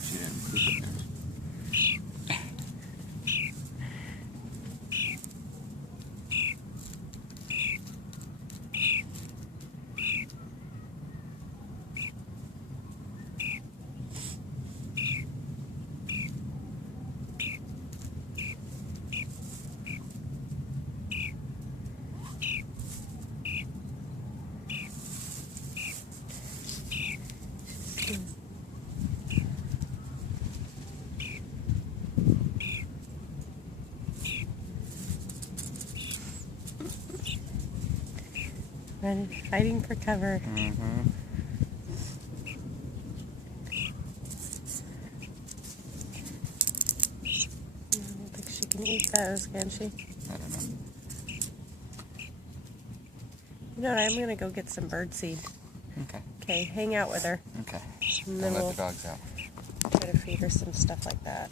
hope she didn't poop it there. Fighting for cover. Mm-hmm. I don't think she can eat those, can she? I don't know. You know what? I'm gonna go get some birdseed. Okay. Okay, hang out with her. Okay. And I'll then let we'll the dogs out. try to feed her some stuff like that.